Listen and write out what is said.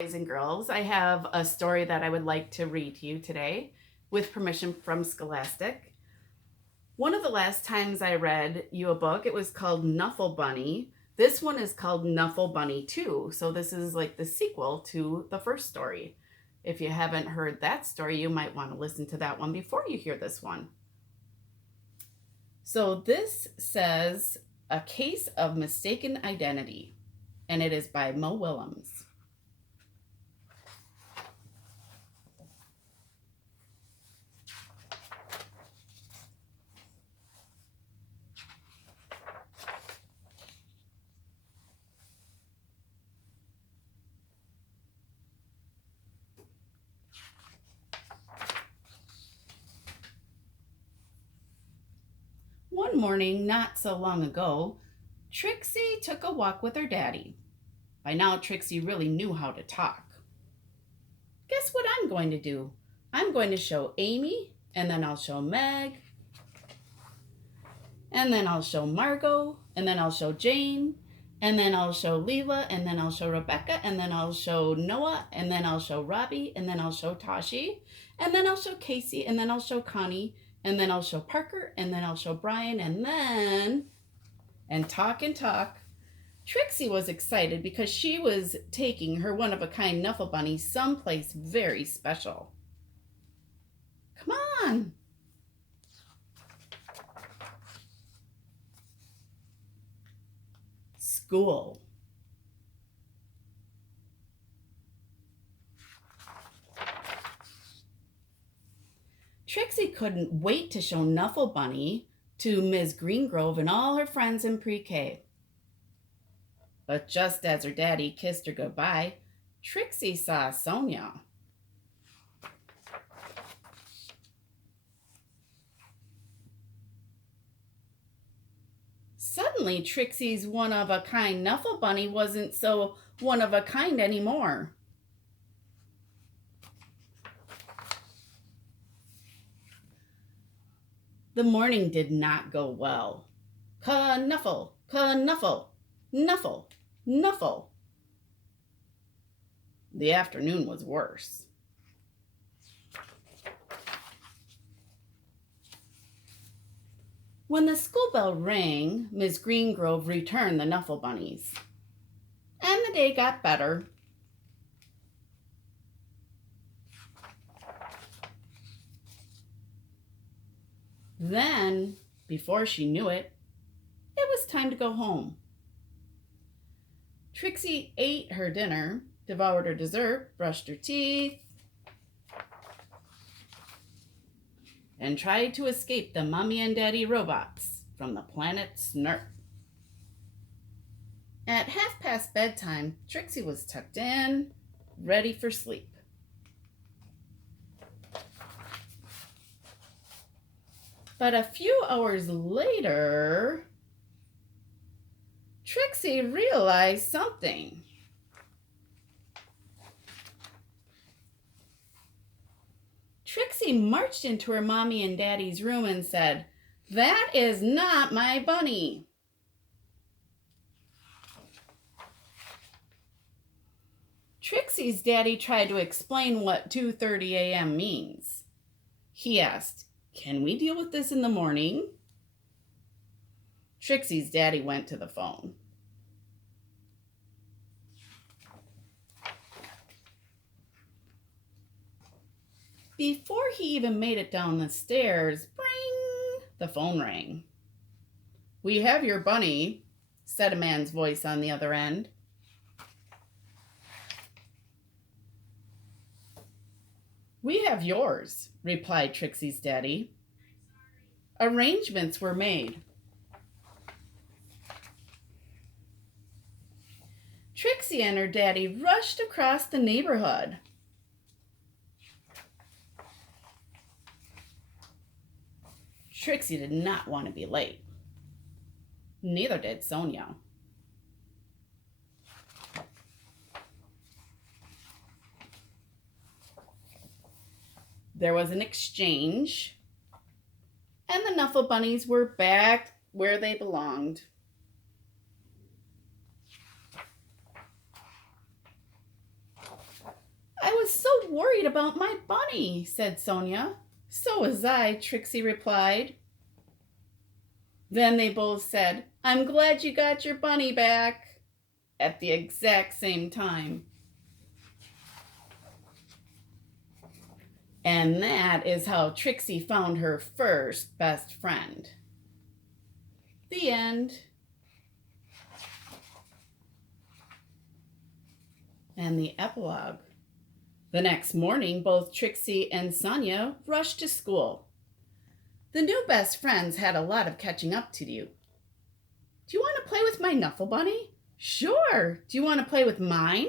Boys and girls, I have a story that I would like to read to you today with permission from Scholastic. One of the last times I read you a book, it was called Knuffle Bunny. This one is called Knuffle Bunny 2, so this is like the sequel to the first story. If you haven't heard that story, you might want to listen to that one before you hear this one. So this says A Case of Mistaken Identity, and it is by Willems. One morning, not so long ago, Trixie took a walk with her daddy. By now, Trixie really knew how to talk. Guess what I'm going to do? I'm going to show Amy, and then I'll show Meg, and then I'll show Margot, and then I'll show Jane, and then I'll show Leela, and then I'll show Rebecca, and then I'll show Noah, and then I'll show Robbie, and then I'll show Tashi, and then I'll show Casey, and then I'll show Connie, and then I'll show Parker, and then I'll show Brian, and talk and talk. Trixie was excited because she was taking her one-of-a-kind Knuffle Bunny someplace very special. Come on. School. Trixie couldn't wait to show Knuffle Bunny to Ms. Greengrove and all her friends in pre-K. But just as her daddy kissed her goodbye, Trixie saw Sonia. Suddenly, Trixie's one-of-a-kind Knuffle Bunny wasn't so one-of-a-kind anymore. The morning did not go well. Knuffle, knuffle, Knuffle, Knuffle. The afternoon was worse. When the school bell rang, Miss Greengrove returned the Knuffle Bunnies. And the day got better. Then, before she knew it, it was time to go home. Trixie ate her dinner, devoured her dessert, brushed her teeth, and tried to escape the Mommy and Daddy robots from the planet Snurp. At 1:30 bedtime, Trixie was tucked in, ready for sleep. But a few hours later, Trixie realized something. Trixie marched into her mommy and daddy's room and said, "That is not my bunny." Trixie's daddy tried to explain what 2:30 a.m. means. He asked, "Can we deal with this in the morning?" Trixie's daddy went to the phone. Before he even made it down the stairs, bring, the phone rang. "We have your bunny," said a man's voice on the other end. "We have yours," replied Trixie's daddy. Arrangements were made. Trixie and her daddy rushed across the neighborhood. Trixie did not want to be late. Neither did Sonia. There was an exchange, and the Knuffle Bunnies were back where they belonged. was so worried about my bunny, said Sonia. So was I, Trixie replied. Then they both said, I'm glad you got your bunny back, at the exact same time. And that is how Trixie found her first best friend. The end. And the epilogue. The next morning, both Trixie and Sonia rushed to school. The new best friends had a lot of catching up to do. Do you want to play with my Knuffle bunny? Sure. Do you want to play with mine?